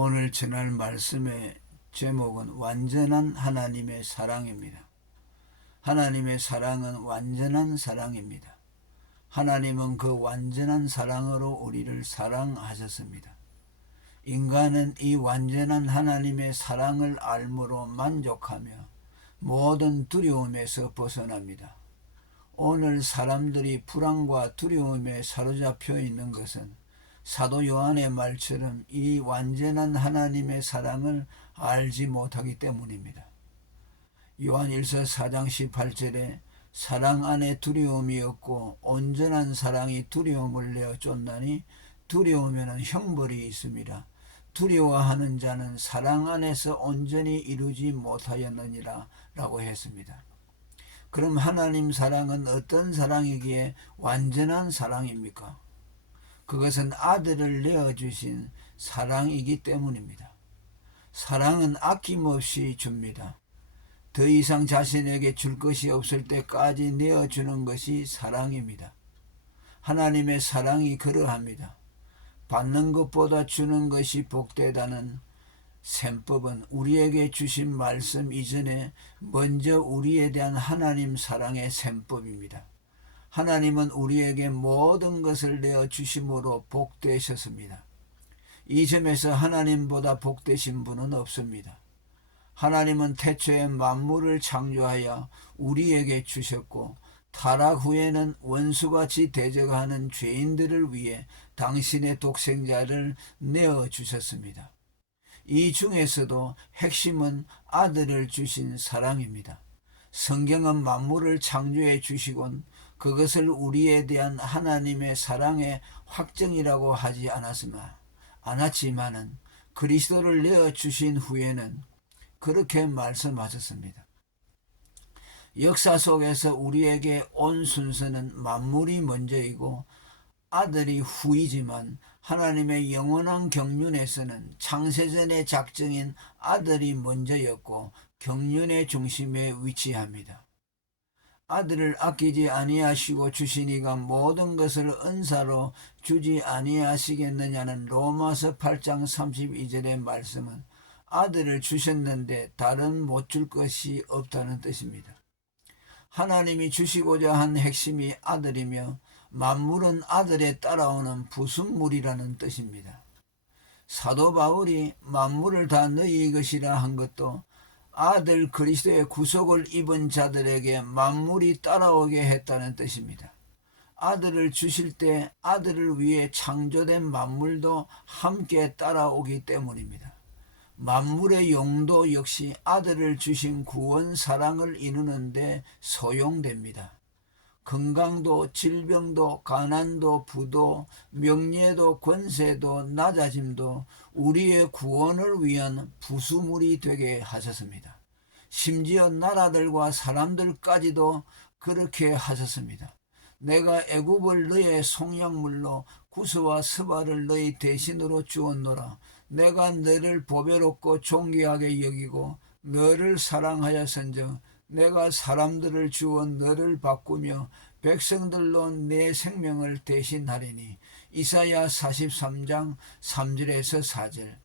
오늘 전할 말씀의 제목은 완전한 하나님의 사랑입니다. 하나님의 사랑은 완전한 사랑입니다. 하나님은 그 완전한 사랑으로 우리를 사랑하셨습니다. 인간은 이 완전한 하나님의 사랑을 알므로 만족하며 모든 두려움에서 벗어납니다. 오늘 사람들이 불안과 두려움에 사로잡혀 있는 것은 사도 요한의 말처럼 이 완전한 하나님의 사랑을 알지 못하기 때문입니다. 요한일서 4장 18절에 사랑 안에 두려움이 없고 온전한 사랑이 두려움을 내어 쫓나니 두려우면 형벌이 있습니다. 두려워하는 자는 사랑 안에서 온전히 이루지 못하였느니라 라고 했습니다. 그럼 하나님 사랑은 어떤 사랑이기에 완전한 사랑입니까? 그것은 아들을 내어주신 사랑이기 때문입니다. 사랑은 아낌없이 줍니다. 더 이상 자신에게 줄 것이 없을 때까지 내어주는 것이 사랑입니다. 하나님의 사랑이 그러합니다. 받는 것보다 주는 것이 복되다는 셈법은 우리에게 주신 말씀 이전에 먼저 우리에 대한 하나님 사랑의 셈법입니다. 하나님은 우리에게 모든 것을 내어주심으로 복되셨습니다. 이 점에서 하나님보다 복되신 분은 없습니다. 하나님은 태초에 만물을 창조하여 우리에게 주셨고 타락 후에는 원수같이 대적하는 죄인들을 위해 당신의 독생자를 내어주셨습니다. 이 중에서도 핵심은 아들을 주신 사랑입니다. 성경은 만물을 창조해 주시곤 그것을 우리에 대한 하나님의 사랑의 확정이라고 하지 않았지만은 그리스도를 내어주신 후에는 그렇게 말씀하셨습니다. 역사 속에서 우리에게 온 순서는 만물이 먼저이고 아들이 후이지만 하나님의 영원한 경륜에서는 창세전의 작정인 아들이 먼저였고 경륜의 중심에 위치합니다. 아들을 아끼지 아니하시고 주시니가 모든 것을 은사로 주지 아니하시겠느냐는 로마서 8장 32절의 말씀은 아들을 주셨는데 다른 못 줄 것이 없다는 뜻입니다. 하나님이 주시고자 한 핵심이 아들이며 만물은 아들에 따라오는 부순물이라는 뜻입니다. 사도 바울이 만물을 다 너희 것이라 한 것도 아들 그리스도의 구속을 입은 자들에게 만물이 따라오게 했다는 뜻입니다. 아들을 주실 때 아들을 위해 창조된 만물도 함께 따라오기 때문입니다. 만물의 용도 역시 아들을 주신 구원 사랑을 이루는 데 소용됩니다. 건강도 질병도 가난도 부도 명예도 권세도 낮아짐도 우리의 구원을 위한 부수물이 되게 하셨습니다. 심지어 나라들과 사람들까지도 그렇게 하셨습니다. 내가 애굽을 너의 속량물로 구스와 스바를 너희 대신으로 주었노라. 내가 너를 보배롭고 존귀하게 여기고 너를 사랑하였은즉 내가 사람들을 주어 너를 바꾸며 백성들로 내 생명을 대신하리니. 이사야 43장 3절에서 4절.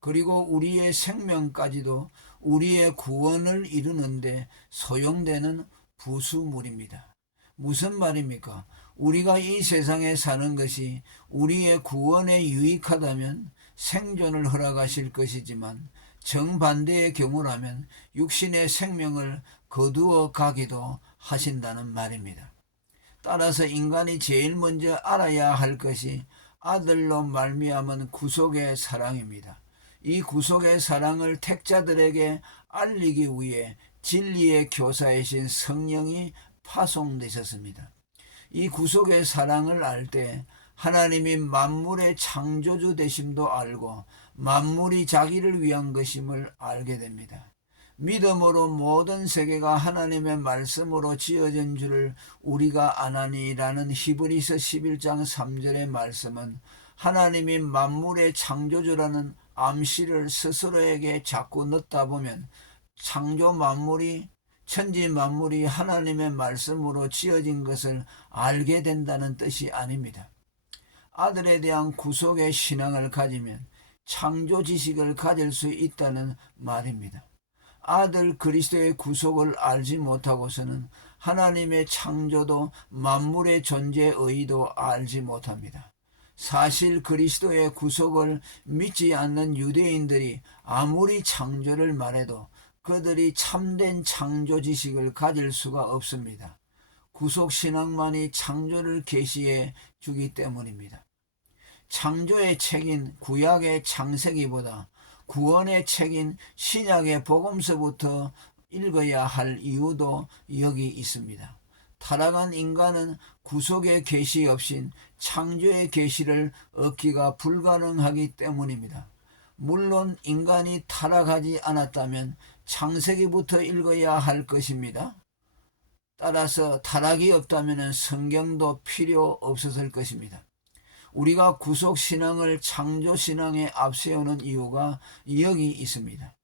그리고 우리의 생명까지도 우리의 구원을 이루는데 소용되는 부수물입니다. 무슨 말입니까? 우리가 이 세상에 사는 것이 우리의 구원에 유익하다면 생존을 허락하실 것이지만 정반대의 경우라면 육신의 생명을 거두어 가기도 하신다는 말입니다. 따라서 인간이 제일 먼저 알아야 할 것이 아들로 말미암은 구속의 사랑입니다. 이 구속의 사랑을 택자들에게 알리기 위해 진리의 교사이신 성령이 파송되셨습니다. 이 구속의 사랑을 알 때 하나님이 만물의 창조주 되심도 알고 만물이 자기를 위한 것임을 알게 됩니다. 믿음으로 모든 세계가 하나님의 말씀으로 지어진 줄을 우리가 아나니라는 히브리서 11장 3절의 말씀은 하나님이 만물의 창조주라는 암시를 스스로에게 자꾸 넣다 보면 창조 만물이 천지 만물이 하나님의 말씀으로 지어진 것을 알게 된다는 뜻이 아닙니다. 아들에 대한 구속의 신앙을 가지면 창조 지식을 가질 수 있다는 말입니다. 아들 그리스도의 구속을 알지 못하고서는 하나님의 창조도 만물의 존재 의의도 알지 못합니다. 사실 그리스도의 구속을 믿지 않는 유대인들이 아무리 창조를 말해도 그들이 참된 창조 지식을 가질 수가 없습니다. 구속신앙만이 창조를 계시해 주기 때문입니다. 창조의 책인 구약의 창세기보다 구원의 책인 신약의 복음서부터 읽어야 할 이유도 여기 있습니다. 타락한 인간은 구속의 계시 없인 창조의 계시를 얻기가 불가능하기 때문입니다. 물론 인간이 타락하지 않았다면 창세기부터 읽어야 할 것입니다. 따라서 타락이 없다면 성경도 필요 없었을 것입니다. 우리가 구속신앙을 창조신앙에 앞세우는 이유가 여기 있습니다.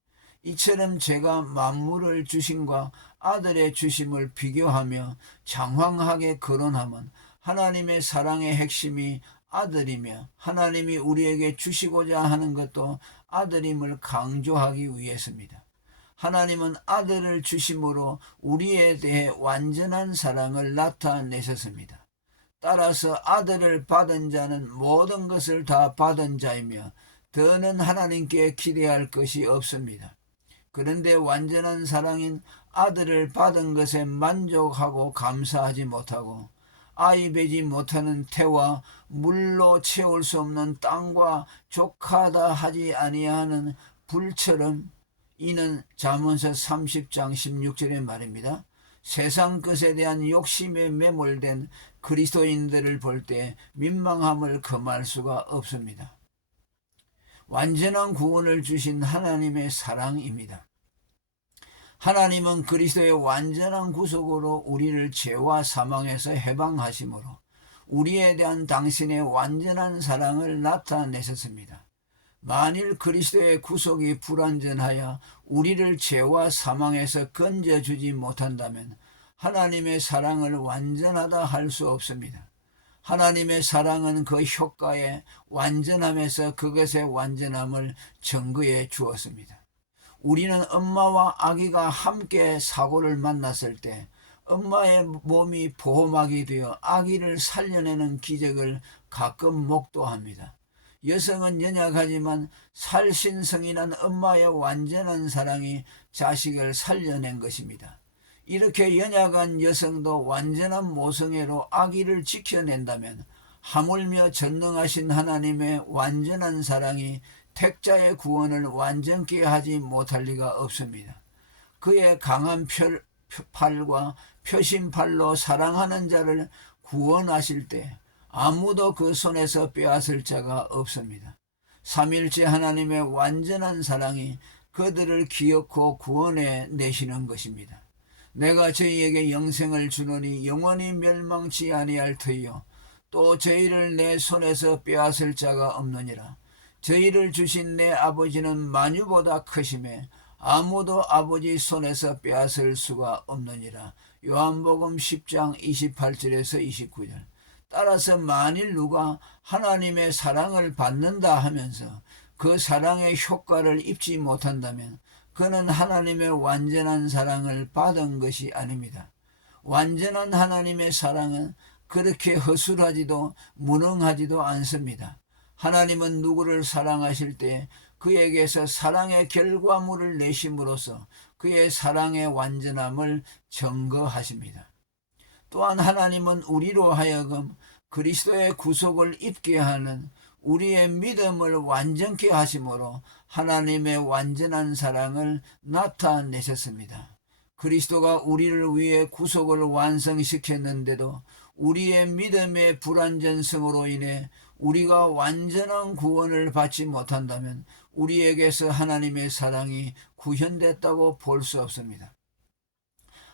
이처럼 제가 만물을 주심과 아들의 주심을 비교하며 장황하게 거론하면 하나님의 사랑의 핵심이 아들이며 하나님이 우리에게 주시고자 하는 것도 아들임을 강조하기 위해서입니다. 하나님은 아들을 주심으로 우리에 대해 완전한 사랑을 나타내셨습니다. 따라서 아들을 받은 자는 모든 것을 다 받은 자이며 더는 하나님께 기대할 것이 없습니다. 그런데 완전한 사랑인 아들을 받은 것에 만족하고 감사하지 못하고 아이 배지 못하는 태와 물로 채울 수 없는 땅과 족하다 하지 아니하는 불처럼, 이는 잠언서 30장 16절의 말입니다. 세상 것에 대한 욕심에 매몰된 그리스도인들을 볼 때 민망함을 금할 수가 없습니다. 완전한 구원을 주신 하나님의 사랑입니다. 하나님은 그리스도의 완전한 구속으로 우리를 죄와 사망에서 해방하심으로 우리에 대한 당신의 완전한 사랑을 나타내셨습니다. 만일 그리스도의 구속이 불완전하여 우리를 죄와 사망에서 건져주지 못한다면 하나님의 사랑을 완전하다 할 수 없습니다. 하나님의 사랑은 그 효과의 완전함에서 그것의 완전함을 증거해 주었습니다. 우리는 엄마와 아기가 함께 사고를 만났을 때 엄마의 몸이 보호막이 되어 아기를 살려내는 기적을 가끔 목도합니다. 여성은 연약하지만 살신성인한 엄마의 완전한 사랑이 자식을 살려낸 것입니다. 이렇게 연약한 여성도 완전한 모성애로 아기를 지켜낸다면 하물며 전능하신 하나님의 완전한 사랑이 택자의 구원을 완전케 하지 못할 리가 없습니다. 그의 강한 팔과 표심팔로 사랑하는 자를 구원하실 때 아무도 그 손에서 빼앗을 자가 없습니다. 삼일째 하나님의 완전한 사랑이 그들을 기어코 구원해 내시는 것입니다. 내가 저희에게 영생을 주노니 영원히 멸망치 아니할 터이요 또 저희를 내 손에서 빼앗을 자가 없느니라. 저희를 주신 내 아버지는 만유보다 크심에 아무도 아버지 손에서 빼앗을 수가 없느니라. 요한복음 10장 28절에서 29절. 따라서 만일 누가 하나님의 사랑을 받는다 하면서 그 사랑의 효과를 입지 못한다면 그는 하나님의 완전한 사랑을 받은 것이 아닙니다. 완전한 하나님의 사랑은 그렇게 허술하지도 무능하지도 않습니다. 하나님은 누구를 사랑하실 때 그에게서 사랑의 결과물을 내심으로써 그의 사랑의 완전함을 증거하십니다. 또한 하나님은 우리로 하여금 그리스도의 구속을 입게 하는 우리의 믿음을 완전케 하심으로 하나님의 완전한 사랑을 나타내셨습니다. 그리스도가 우리를 위해 구속을 완성시켰는데도 우리의 믿음의 불완전성으로 인해 우리가 완전한 구원을 받지 못한다면 우리에게서 하나님의 사랑이 구현됐다고 볼 수 없습니다.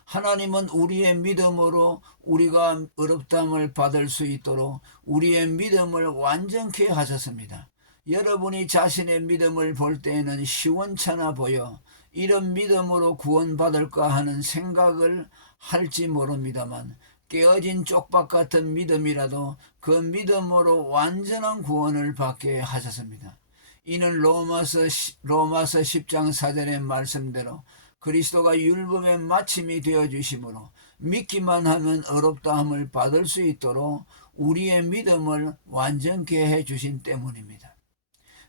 하나님은 우리의 믿음으로 우리가 의롭다함을 받을 수 있도록 우리의 믿음을 완전케 하셨습니다. 여러분이 자신의 믿음을 볼 때에는 시원찮아 보여 이런 믿음으로 구원받을까 하는 생각을 할지 모릅니다만 깨어진 쪽박 같은 믿음이라도 그 믿음으로 완전한 구원을 받게 하셨습니다. 이는 로마서 10장 4절의 말씀대로 그리스도가 율법의 마침이 되어 주심으로 믿기만 하면 어렵다함을 받을 수 있도록 우리의 믿음을 완전케 해 주신 때문입니다.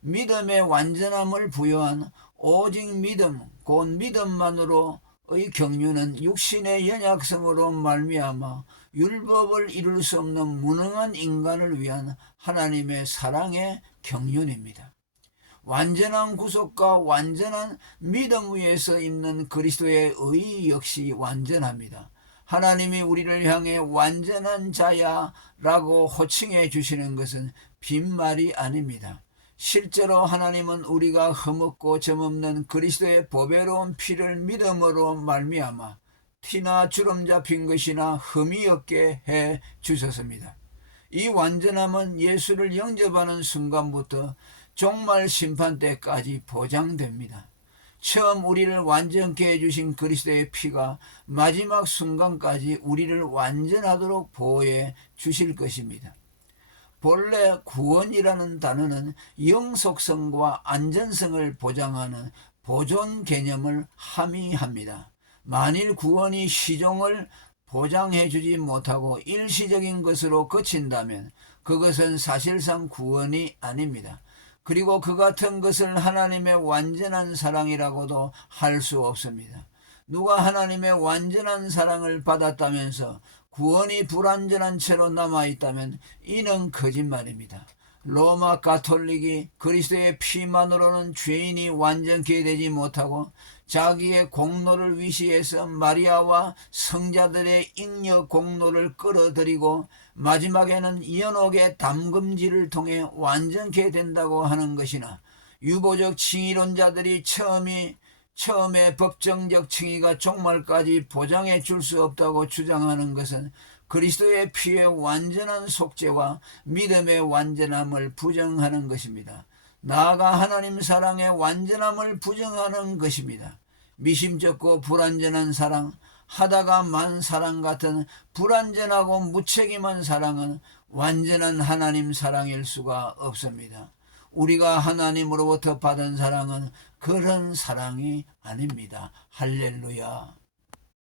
믿음의 완전함을 부여한 오직 믿음, 곧 믿음만으로의 경륜은 육신의 연약성으로 말미암아 율법을 이룰 수 없는 무능한 인간을 위한 하나님의 사랑의 경륜입니다. 완전한 구속과 완전한 믿음 위에서 있는 그리스도의 의 역시 완전합니다. 하나님이 우리를 향해 완전한 자야 라고 호칭해 주시는 것은 빈말이 아닙니다. 실제로 하나님은 우리가 흠없고 점없는 그리스도의 보배로운 피를 믿음으로 말미암아 티나 주름 잡힌 것이나 흠이 없게 해 주셨습니다. 이 완전함은 예수를 영접하는 순간부터 종말 심판 때까지 보장됩니다. 처음 우리를 완전케 해주신 그리스도의 피가 마지막 순간까지 우리를 완전하도록 보호해 주실 것입니다. 본래 구원이라는 단어는 영속성과 안전성을 보장하는 보존 개념을 함의합니다. 만일 구원이 시종을 보장해주지 못하고 일시적인 것으로 그친다면 그것은 사실상 구원이 아닙니다. 그리고 그 같은 것을 하나님의 완전한 사랑이라고도 할 수 없습니다. 누가 하나님의 완전한 사랑을 받았다면서 구원이 불완전한 채로 남아있다면 이는 거짓말입니다. 로마 가톨릭이 그리스도의 피만으로는 죄인이 완전케 되지 못하고 자기의 공로를 위시해서 마리아와 성자들의 잉여 공로를 끌어들이고 마지막에는 연옥의 담금질을 통해 완전케 된다고 하는 것이나 유보적 칭의론자들이 처음에 법정적 칭의가 종말까지 보장해 줄 수 없다고 주장하는 것은 그리스도의 피의 완전한 속죄와 믿음의 완전함을 부정하는 것입니다. 나아가 하나님 사랑의 완전함을 부정하는 것입니다. 미심쩍고 불완전한 사랑, 하다가 만 사랑 같은 불완전하고 무책임한 사랑은 완전한 하나님 사랑일 수가 없습니다. 우리가 하나님으로부터 받은 사랑은 그런 사랑이 아닙니다. 할렐루야.